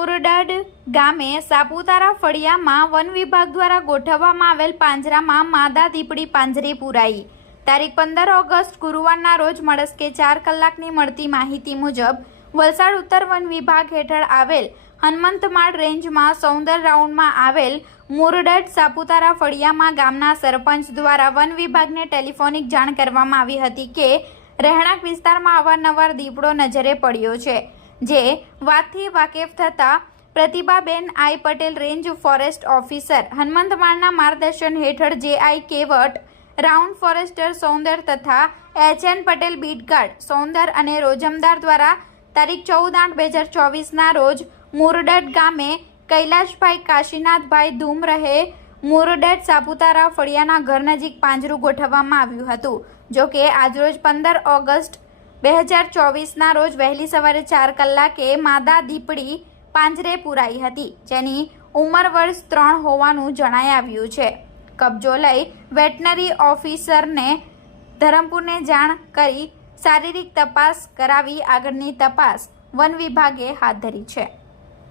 ગામે સાપુતારા ફળિયામાં વન વિભાગ દ્વારા ગોઠવવામાં આવેલ પાંજરામાં માદા દીપડી પાંજરી પુરાઈ. તારીખ પંદર ઓગસ્ટ ગુરુવારના રોજ મળસ્કે ચાર કલાકની મળતી માહિતી મુજબ, વલસાડ ઉત્તર વન વિભાગ હેઠળ આવેલ હનુમંતમાળ રેન્જમાં સૌંદર રાઉન્ડમાં આવેલ મુરડડ સાપુતારા ફળિયામાં ગામના સરપંચ દ્વારા વન વિભાગને ટેલિફોનિક જાણ કરવામાં આવી હતી કે, રહેણાંક વિસ્તારમાં અવારનવાર દીપડો નજરે પડ્યો છે. જે વાતથી વાકેફ થતા Pratibhaben I Patel range forest officer. હનુમંતમાળના માર્ગદર્શન હેઠળ J I Kevat, round forester Saundar તથા H N Patel beat guard, Saundar અને રોજમદાર દ્વારા તારીખ ચૌદ આઠ બે હજાર ચોવીસના રોજ મુરડટ ગામે કૈલાશભાઈ કાશીનાથભાઈ ધૂમ રહે મુરડટ સાપુતારા ફળિયાના ઘર નજીક પાંજરું ગોઠવવામાં આવ્યું હતું. જોકે આજરોજ પંદર ઓગસ્ટ બે હજાર ચોવીસના રોજ વહેલી સવારે ચાર કલાકે માદા દીપડી પાંજરે પુરાઈ હતી, જેની ઉંમર વર્ષ ત્રણ હોવાનું જણાઈ આવ્યું છે. કબજો લઈ વેટનરી ઓફિસરને ધરમપુરને જાણ કરી શારીરિક તપાસ કરાવી આગળની તપાસ વન વિભાગે હાથ ધરી છે.